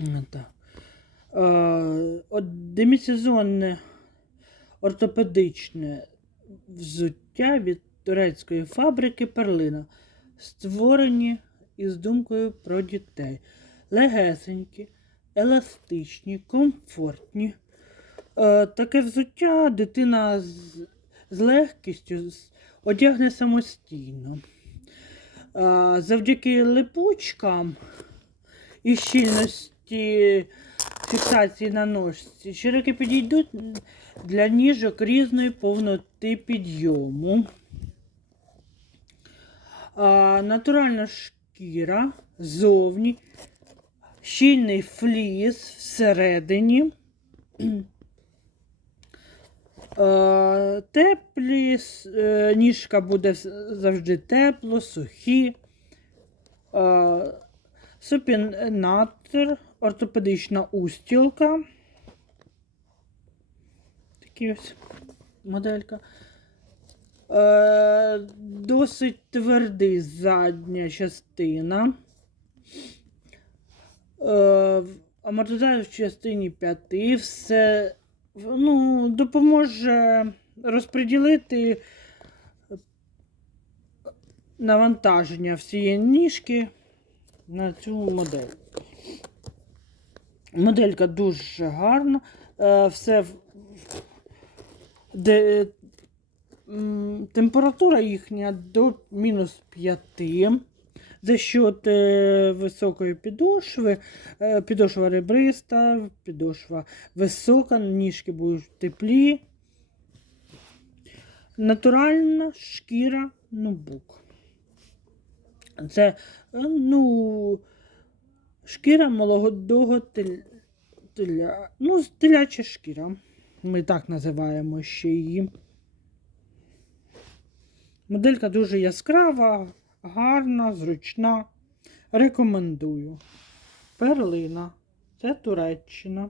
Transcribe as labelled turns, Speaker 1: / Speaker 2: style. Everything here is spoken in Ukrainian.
Speaker 1: Ну, от демісезонне ортопедичне взуття від турецької фабрики Перлина. Створені із думкою про дітей. Легесенькі, еластичні, комфортні. Е, таке взуття дитина з, з легкістю одягне самостійно. Е, завдяки липучкам і щільності фіксації на ножці, широки підійдуть для ніжок різної повноти підйому. А, натуральна шкіра зовні, щільний фліс всередині. Теплі, е, ніжка буде завжди тепло, сухі. Супінатор, ортопедична устілка. Такі ось моделька. Е, досить твердий задня частина. Е, амортизатор в частині 5. Все ну, допоможе розподілити навантаження всієї ніжки на цю модель. Моделька дуже гарна. Е, Все де, температура їхня до мінус 5. За счет е, високої підошви, е, підошва ребриста, підошва висока, ніжки будуть теплі. Натуральна шкіра нубук. Це ну, шкіра молодого теля, ну, теляча шкіра. Ми так називаємо ще її. Моделька дуже яскрава, гарна, зручна. Рекомендую. Перлина. Це Туреччина.